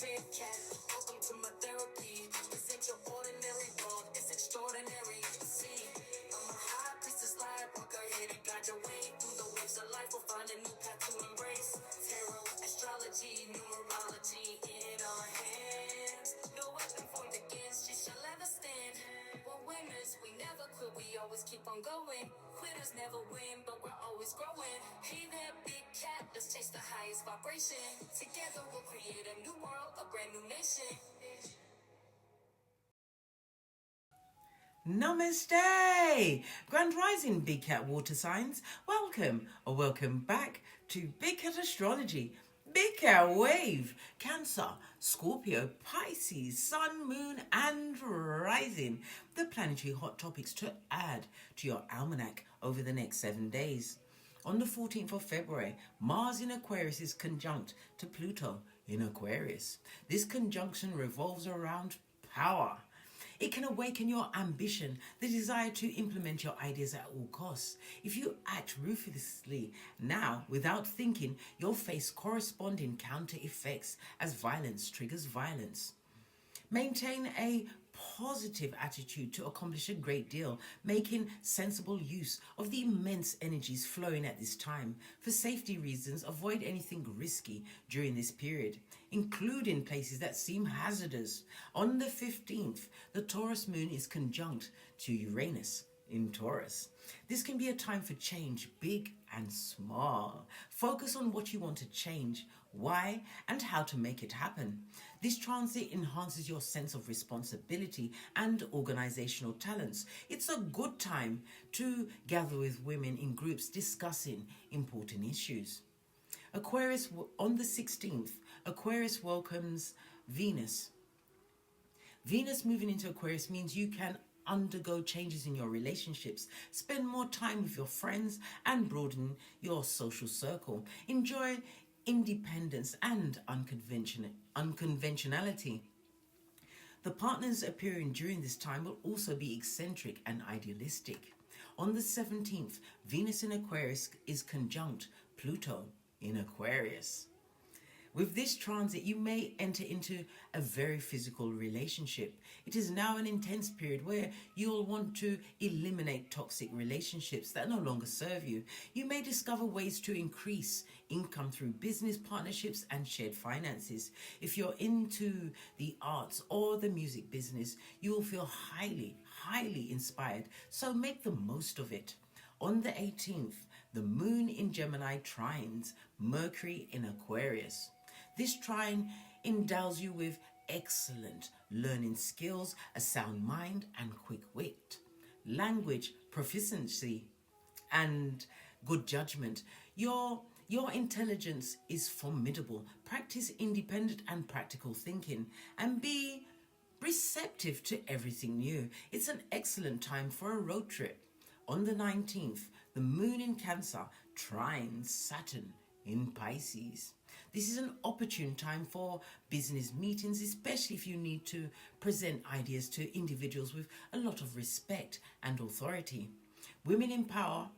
big cat. Welcome to my therapy. This ain't your ordinary world, it's extraordinary. See, I'm a high priestess lightworker, here to guide your way through the waves of life. We'll find a new path to embrace. Tarot, astrology, numerology in our hands. No weapon formed against you shall ever stand. We're winners, we never quit, we always keep on going. Quitters never win, but we're always growing. Hey there, big cat, let's chase the highest vibration. Together we'll create a new world, a brand new nation. Namaste! Grand Rising Big Cat Water Signs. Welcome or welcome back to Big Cat Astrology. Big Cat Wave, Cancer, Scorpio, Pisces, Sun, Moon and Rising. The planetary hot topics to add to your almanac over the next 7 days. On the 14th of February, Mars in Aquarius is conjunct to Pluto in Aquarius. This conjunction revolves around power. It can awaken your ambition, the desire to implement your ideas at all costs. If you act ruthlessly now without thinking, you'll face corresponding counter effects as violence triggers violence. Maintain a positive attitude to accomplish a great deal, making sensible use of the immense energies flowing at this time. For safety reasons, avoid anything risky during this period, including places that seem hazardous. On the 15th, the Taurus moon is conjunct to Uranus in Taurus. This can be a time for change, big and small. Focus on what you want to change, why, and how to make it happen. This transit enhances your sense of responsibility and organizational talents. It's a good time to gather with women in groups discussing important issues. Aquarius, on the 16th, Aquarius welcomes Venus. Venus moving into Aquarius means you can undergo changes in your relationships, spend more time with your friends and broaden your social circle. Enjoy independence and unconventionality. The partners appearing during this time will also be eccentric and idealistic. On the 17th, Venus in Aquarius is conjunct Pluto in Aquarius. With this transit, you may enter into a very physical relationship. It is now an intense period where you'll want to eliminate toxic relationships that no longer serve you. You may discover ways to increase income through business partnerships and shared finances. If you're into the arts or the music business, you will feel highly inspired, so make the most of it. On the 18th, the moon in Gemini trines Mercury in Aquarius. This trine endows you with excellent learning skills, a sound mind and quick wit, language proficiency and good judgment. Your intelligence is formidable. Practice independent and practical thinking and be receptive to everything new. It's an excellent time for a road trip. On the 19th, the moon in Cancer trines Saturn in Pisces. This is an opportune time for business meetings, especially if you need to present ideas to individuals with a lot of respect and authority. Women in power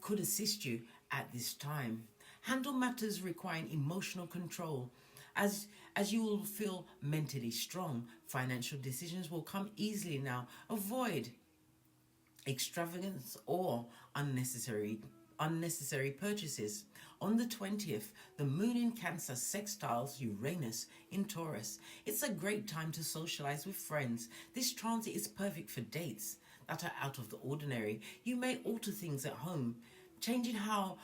could assist you at this time. Handle matters requiring emotional control as you will feel mentally strong. Financial decisions will come easily now. Avoid extravagance or unnecessary purchases. On the 20th, the moon in Cancer sextiles Uranus in Taurus. It's a great time to socialize with friends. This transit is perfect for dates that are out of the ordinary. You may alter things at home, changing how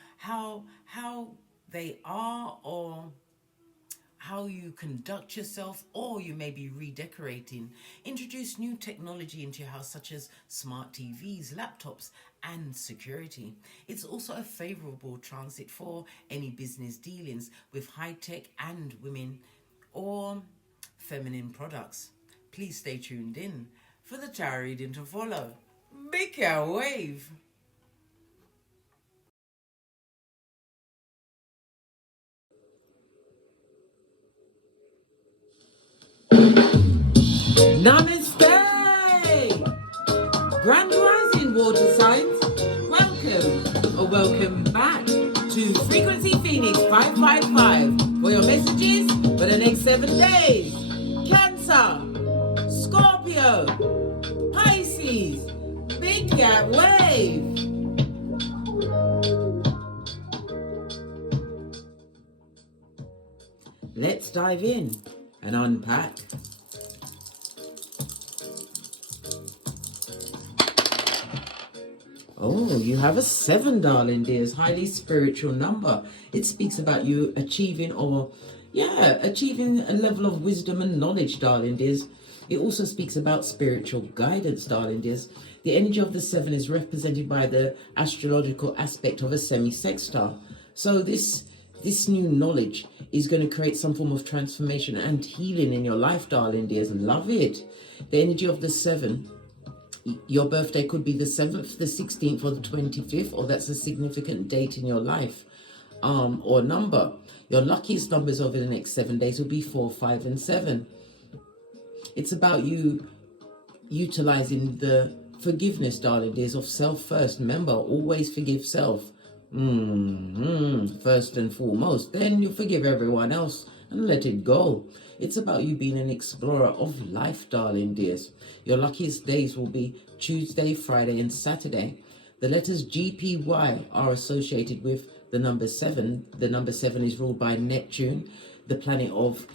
they are or how you conduct yourself, or you may be redecorating. Introduce new technology into your house, such as smart TVs, laptops, and security. It's also a favorable transit for any business dealings with high-tech and women or feminine products. Please stay tuned in for the tarot reading to follow. Big Cat Wave. Namaste! Grand Rising Water Signs, welcome or welcome back to Frequency Phoenix 555 for your messages for the next 7 days. Cancer, Scorpio, Pisces, Big Cat Wave. Let's dive in and unpack. Oh, you have a 7, darling dears. Highly spiritual number. It speaks about you achieving achieving a level of wisdom and knowledge, darling dears. It also speaks about spiritual guidance, darling dears. The energy of the 7 is represented by the astrological aspect of a semi-sextile. So this new knowledge is going to create some form of transformation and healing in your life, darling dears. Love it. The energy of the 7. Your birthday could be the 7th, the 16th, or the 25th, or that's a significant date in your life or number. Your luckiest numbers over the next 7 days will be 4, 5, and 7. It's about you utilizing the forgiveness, darling dears, of self first. Remember, always forgive self first and foremost. Then you forgive everyone else and let it go. It's about you being an explorer of life, darling dears. Your luckiest days will be Tuesday, Friday, and Saturday. The letters GPY are associated with the number 7. The number 7 is ruled by Neptune, the planet of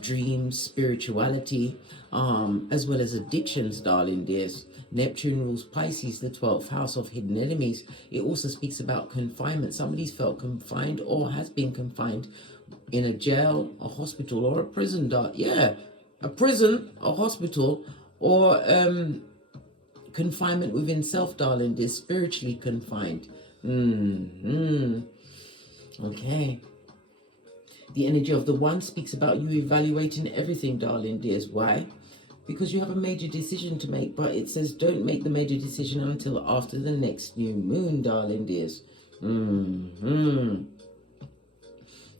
dreams, spirituality, as well as addictions, darling dears. Neptune rules Pisces, the 12th house of hidden enemies. It also speaks about confinement. Somebody's felt confined or has been confined in a jail, a hospital, or a prison. A prison, a hospital, or confinement within self, darling dear. Spiritually confined. Okay. The energy of the 1 speaks about you evaluating everything, darling dears. Why? Because you have a major decision to make, but it says don't make the major decision until after the next new moon, darling dears.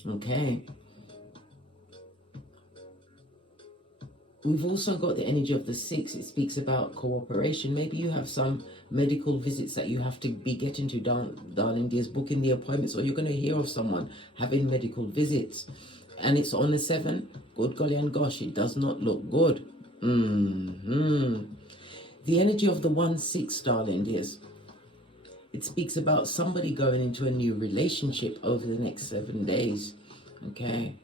Okay. We've also got the energy of the 6. It speaks about cooperation. Maybe you have some medical visits that you have to be getting to, darling dears, booking the appointments, or you're going to hear of someone having medical visits. And it's on the 7. Good golly and gosh, it does not look good. The energy of the 1-6, darling dears. It speaks about somebody going into a new relationship over the next 7 days. Okay.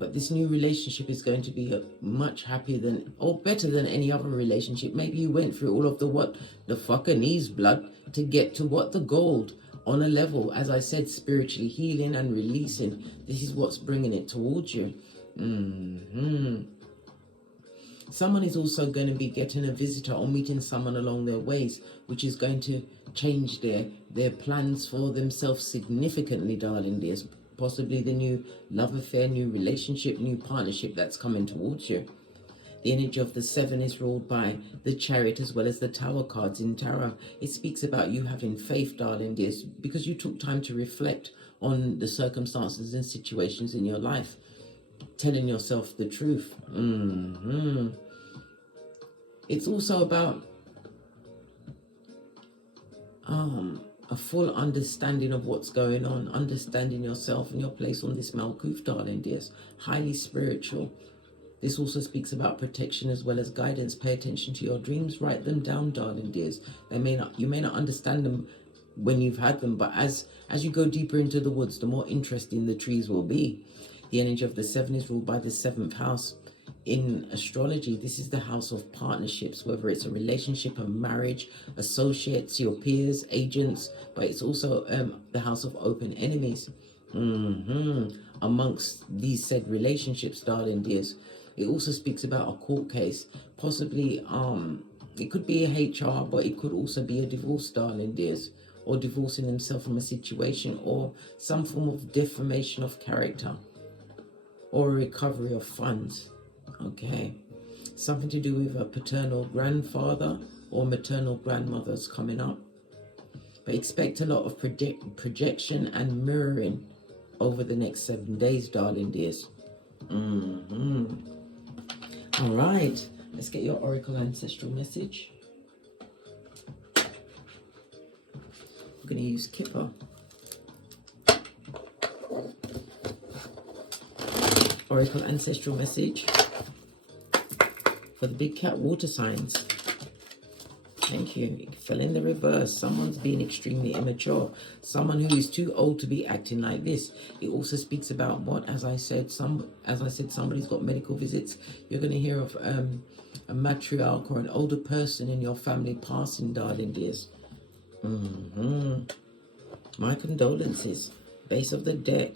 But this new relationship is going to be much happier than, or better than any other relationship. Maybe you went through all of the fucking blood to get to the gold on a level, as I said, spiritually healing and releasing. This is what's bringing it towards you. Someone is also going to be getting a visitor or meeting someone along their ways, which is going to change their plans for themselves significantly, darling dears. Possibly the new love affair, new relationship, new partnership that's coming towards you. The energy of the 7 is ruled by the Chariot as well as the Tower cards in Tarot. It speaks about you having faith, darling dears, because you took time to reflect on the circumstances and situations in your life, telling yourself the truth. It's also about a full understanding of what's going on, understanding yourself and your place on this Malkuth, darling dears. Highly spiritual. This also speaks about protection as well as guidance. Pay attention to your dreams. Write them down, darling dears. You may not understand them when you've had them, but as you go deeper into the woods, the more interesting the trees will be. The energy of the 7 is ruled by the 7th house. In astrology, this is the house of partnerships, whether it's a relationship, a marriage, associates, your peers, agents, but it's also the house of open enemies. Amongst these said relationships, darling dears. It also speaks about a court case, possibly it could be a HR, but it could also be a divorce, darling dears, or divorcing himself from a situation, or some form of defamation of character, or a recovery of funds. Okay, something to do with a paternal grandfather or maternal grandmother's coming up. But expect a lot of projection and mirroring over the next 7 days, darling dears. All right, let's get your oracle ancestral message. We're going to use Kipper. Oracle ancestral message for the big cat water signs. Thank you. It fell in the reverse. Someone's being extremely immature. Someone who is too old to be acting like this. It also speaks about what, as I said, somebody's got medical visits. You're going to hear of a matriarch or an older person in your family passing, darling dears. My condolences. Base of the deck.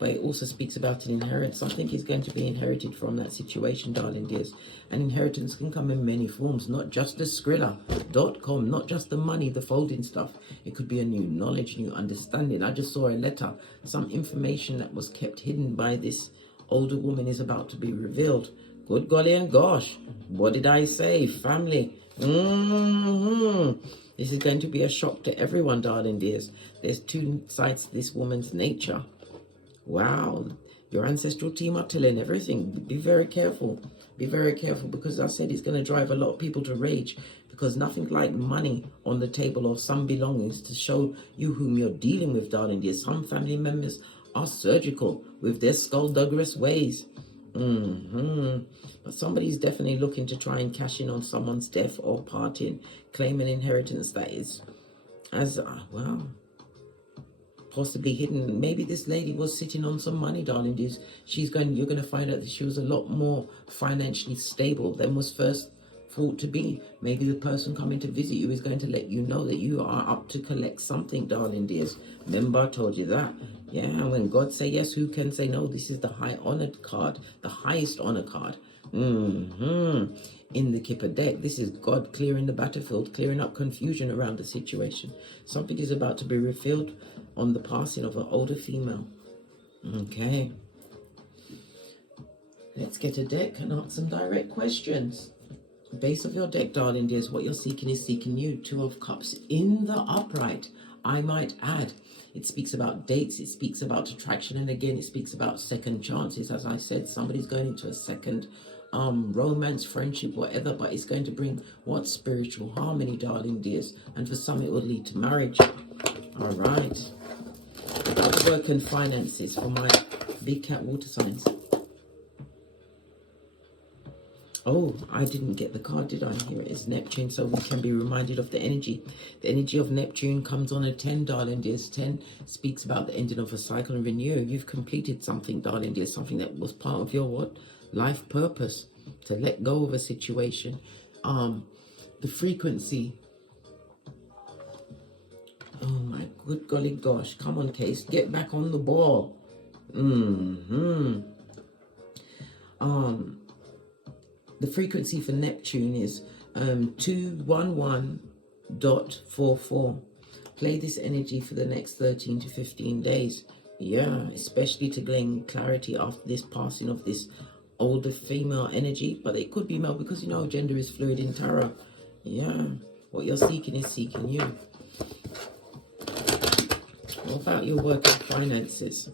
But it also speaks about an inheritance. Something is going to be inherited from that situation, darling dears. An inheritance can come in many forms, not just the Skrilla.com, not just the money, the folding stuff. It could be a new knowledge, new understanding. I just saw a letter. Some information that was kept hidden by this older woman is about to be revealed. Good golly and gosh. What did I say? Family. This is going to be a shock to everyone, darling dears. There's two sides to this woman's nature. Wow, your ancestral team are telling everything. Be very careful. Be very careful, because I said it's going to drive a lot of people to rage, because nothing like money on the table or some belongings to show you whom you're dealing with, darling dear. Some family members are surgical with their skullduggerous ways. But somebody's definitely looking to try and cash in on someone's death or parting, claim an inheritance that is well, possibly hidden. Maybe this lady was sitting on some money, darling dears. You're going to find out that she was a lot more financially stable than was first thought to be. Maybe the person coming to visit you is going to let you know that you are up to collect something, darling dears. Remember, I told you that. Yeah, when God say yes, who can say no? This is the high honored card, the highest honor card. In the Kipper deck, this is God clearing the battlefield, clearing up confusion around the situation. Something is about to be revealed on the passing of an older female. Okay. Let's get a deck and ask some direct questions. Base of your deck, darling dears, what you're seeking is seeking you. Two of Cups in the upright, I might add. It speaks about dates, it speaks about attraction, and again, it speaks about second chances. As I said, somebody's going into a second romance, friendship, whatever, but it's going to bring what? Spiritual harmony, darling dears. And for some, it will lead to marriage. All right. Work and finances for my big cat water signs. Oh, I didn't get the card, did I? Here it is, Neptune, so we can be reminded of the energy. The energy of Neptune comes on a 10, darling dears. 10 speaks about the ending of a cycle and renewal. You've completed something, darling dears, something that was part of your what? Life purpose, to let go of a situation. The frequency. Oh my good golly gosh. Come on, Case. Get back on the ball. The frequency for Neptune is 211.44. Play this energy for the next 13 to 15 days. Yeah, especially to gain clarity after this passing of this older female energy. But it could be male, because you know gender is fluid in tarot. Yeah, what you're seeking is seeking you. What about your work and finances?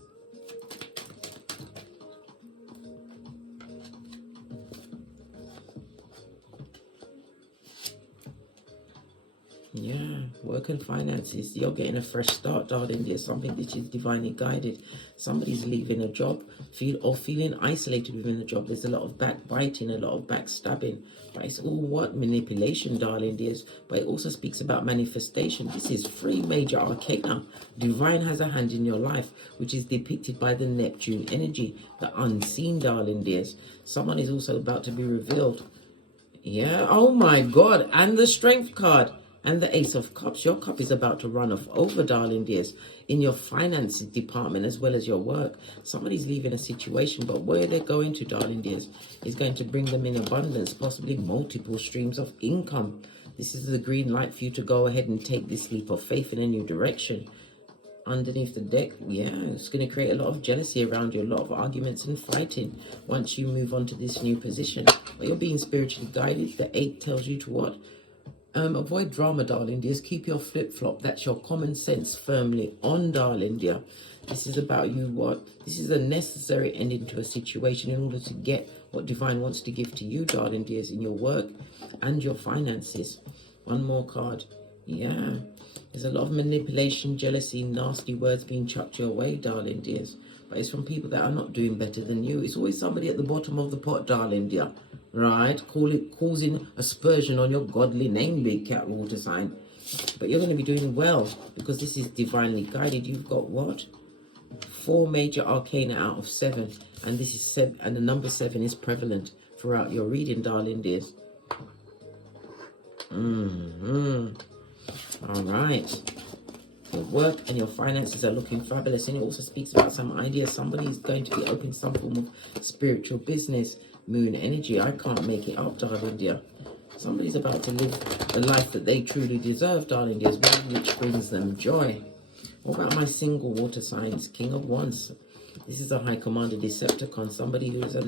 Yeah, work and finances. You're getting a fresh start, darling. There's something which is divinely guided. Somebody's leaving a job, feeling isolated within a job. There's a lot of backbiting, a lot of backstabbing. But it's all what? Manipulation, darling dears. But it also speaks about manifestation. This is 3 major arcana. Divine has a hand in your life, which is depicted by the Neptune energy, the unseen, darling dears. Someone is also about to be revealed. Yeah, oh my God. And the Strength card. And the Ace of Cups. Your cup is about to run off over, darling dears, in your finances department as well as your work. Somebody's leaving a situation, but where they're going to, darling dears, is going to bring them in abundance, possibly multiple streams of income. This is the green light for you to go ahead and take this leap of faith in a new direction. Underneath the deck, yeah, it's going to create a lot of jealousy around you, a lot of arguments and fighting once you move on to this new position. But you're being spiritually guided. The 8 tells you to what? Avoid drama, darling dears. Keep your flip-flop. That's your common sense firmly on, darling dear. This is about you what? This is a necessary ending to a situation in order to get what divine wants to give to you, darling dears, in your work and your finances. One more card. Yeah. There's a lot of manipulation, jealousy, nasty words being chucked your way, darling dears. But it's from people that are not doing better than you. It's always somebody at the bottom of the pot, darling dear. Right? Causing aspersion on your godly name, big cat water sign. But you're going to be doing well because this is divinely guided. You've got what? 4 major arcana out of 7. And this is 7, and the number 7 is prevalent throughout your reading, darling dears. All right. Your work and your finances are looking fabulous. And it also speaks about some ideas. Somebody is going to be opening some form of spiritual business. Moon energy. I can't make it up, darling dear. Somebody's about to live the life that they truly deserve, darling dears, which brings them joy. What about my single water signs? King of Wands. This is a High Commander Decepticon. Somebody who is a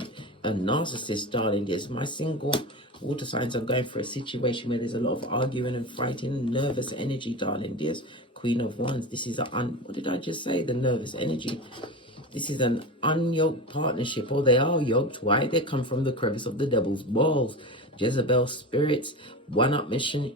narcissist, darling dears. My single water signs are going for a situation where there's a lot of arguing and fighting, nervous energy, darling dears. Queen of Wands. This is what did I just say? The nervous energy. This is an unyoked partnership, or they are yoked. Why? They come from the crevice of the devil's balls. Jezebel spirits, one-upmanship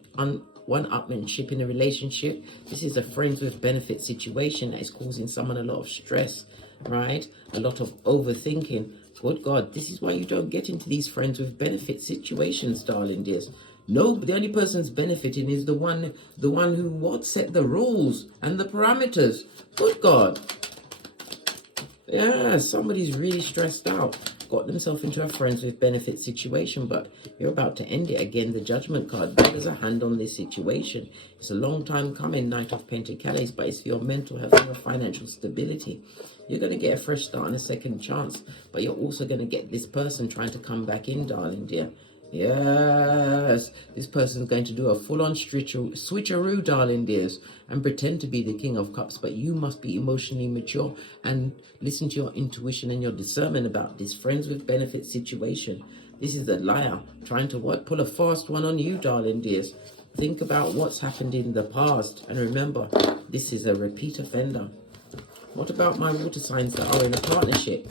in a relationship. This is a friends with benefit situation that is causing someone a lot of stress, right? A lot of overthinking. Good God, this is why you don't get into these friends with benefit situations, darling dears. No, the only person's benefiting is the one who set the rules and the parameters. Good God. Yeah, somebody's really stressed out, got themselves into a friends with benefit situation, but you're about to end it again. The Judgment card. God has a hand on this situation. It's a long time coming, Knight of Pentacles, but it's for your mental health and your financial stability. You're going to get a fresh start and a second chance, but you're also going to get this person trying to come back in, darling dear. Yes, this person's going to do a full-on switcheroo, darling dears, and pretend to be the King of Cups, but you must be emotionally mature and listen to your intuition and your discernment about this friends with benefit situation. This is a liar trying to pull a fast one on you, darling dears. Think about what's happened in the past, and remember, this is a repeat offender. What about my water signs that are in a partnership?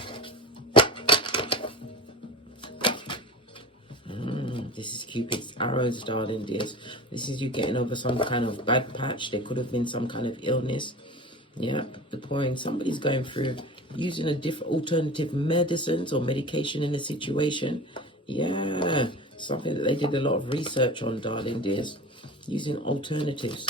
This is Cupid's arrows, darling dears. This is you getting over some kind of bad patch. There could have been some kind of illness. Yeah, the point. Somebody's going through using a different alternative medicines or medication in a situation. Yeah, something that they did a lot of research on, darling dears. Using alternatives.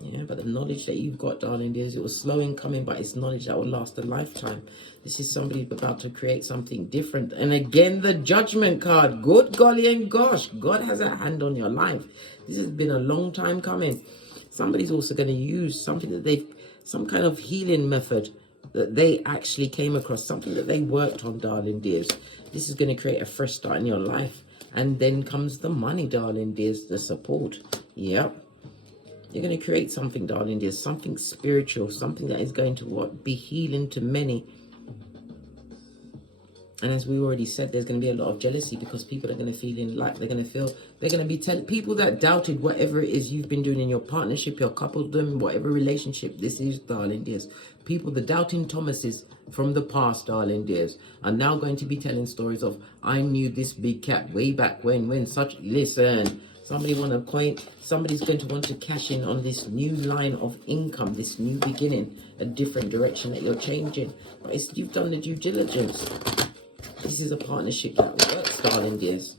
Yeah, but the knowledge that you've got, darling dears, it was slow in coming, but it's knowledge that will last a lifetime. This is somebody about to create something different. And again, the Judgment card. Good golly and gosh, God has a hand on your life. This has been a long time coming. Somebody's also going to use something that some kind of healing method that they actually came across, something that they worked on, darling dears. This is going to create a fresh start in your life. And then comes the money, darling dears, the support. Yep. You're going to create something, darling dears, something spiritual, something that is going to be healing to many. And as we already said, there's going to be a lot of jealousy because people are going to feel they're going to be telling people that doubted whatever it is you've been doing in your partnership, your coupledom, whatever relationship this is, darling dears. People, the doubting Thomases from the past, darling dears, are now going to be telling stories of, I knew this big cat way back when such, listen, somebody's going to want to cash in on this new line of income, this new beginning, a different direction that you're changing. But you've done the due diligence. This is a partnership that works, darling dears.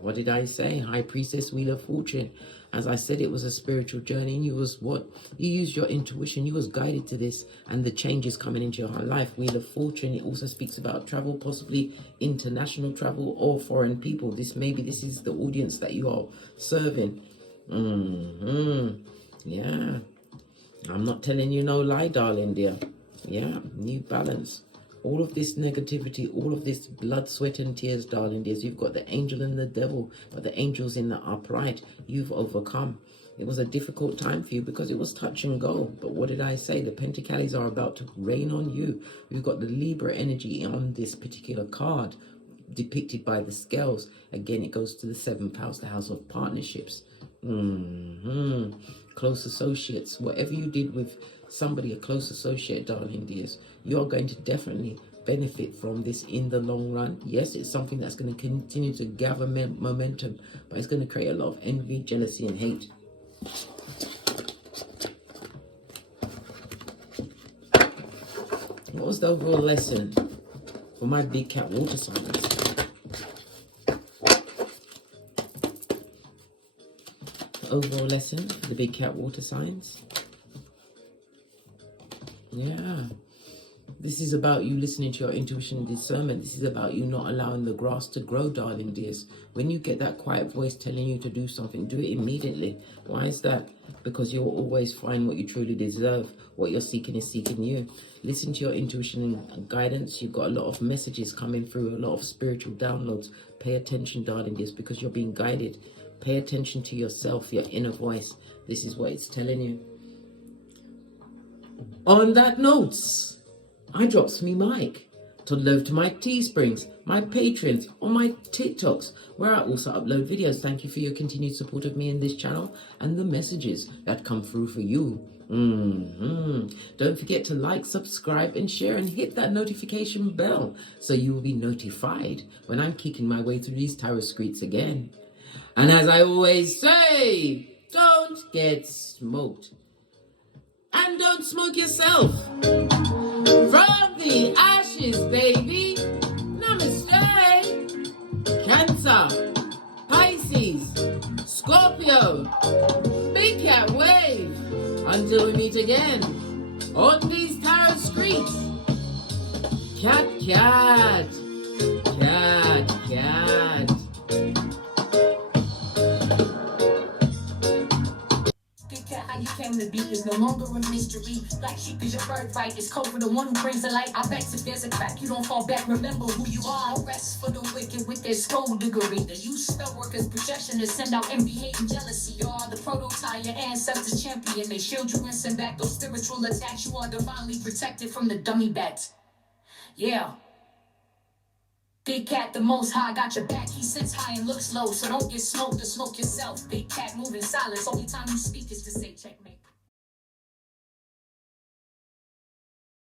What did I say? High Priestess, Wheel of Fortune. As I said, it was a spiritual journey. And you used your intuition. You was guided to this. And the changes coming into your life. Wheel of Fortune. It also speaks about travel, possibly international travel or foreign people. This is the audience that you are serving. Yeah. I'm not telling you no lie, darling dear. Yeah, new balance. All of this negativity, all of this blood, sweat and tears, darling dears. You've got the angel and the devil, but the angel's in the upright. You've overcome. It was a difficult time for you because it was touch and go. But what did I say? The Pentacles are about to rain on you. You've got the Libra energy on this particular card, depicted by the scales. Again, it goes to the 7th house, the house of partnerships. Close associates. Whatever you did with somebody, a close associate, darling dears, you're going to definitely benefit from this in the long run. Yes, it's something that's going to continue to gather momentum, but it's going to create a lot of envy, jealousy, and hate. What was the overall lesson for my big cat water signs? Overall lesson for the big cat water signs. Yeah. This is about you listening to your intuition and discernment. This is about you not allowing the grass to grow, darling dears. When you get that quiet voice telling you to do something, do it immediately. Why is that? Because you'll always find what you truly deserve. What you're seeking is seeking you. Listen to your intuition and guidance. You've got a lot of messages coming through, a lot of spiritual downloads. Pay attention, darling dears, because you're being guided. Pay attention to yourself, your inner voice. This is what it's telling you. On that note, I drops me mic to love to my Teesprings, my patrons, on my TikToks, where I also upload videos. Thank you for your continued support of me in this channel and the messages that come through for you. Don't forget to like, subscribe, and share, and hit that notification bell so you will be notified when I'm kicking my way through these tarot streets again. And as I always say, don't get smoked. And don't smoke yourself. From the ashes, baby. Namaste. Cancer, Pisces, Scorpio, Big Cat Wave. Until we meet again on these tarot streets. Cat, cat, cat, cat. You came to be is no longer a mystery. Black sheep is your birthright. It's code for the one who brings the light. I bet if there's a crack, you don't fall back. Remember who you are. No rest for the wicked with their skullduggery. The use spell workers' projection to send out envy, hate, and jealousy. You are the prototype, your ancestors champion. They shield you and send back those spiritual attacks. You are divinely protected from the dummy bats. Yeah. Big Cat, the most high, got your back. He sits high and looks low, so don't get smoked or smoke yourself. Big Cat moving silence. Only time you speak is to say checkmate.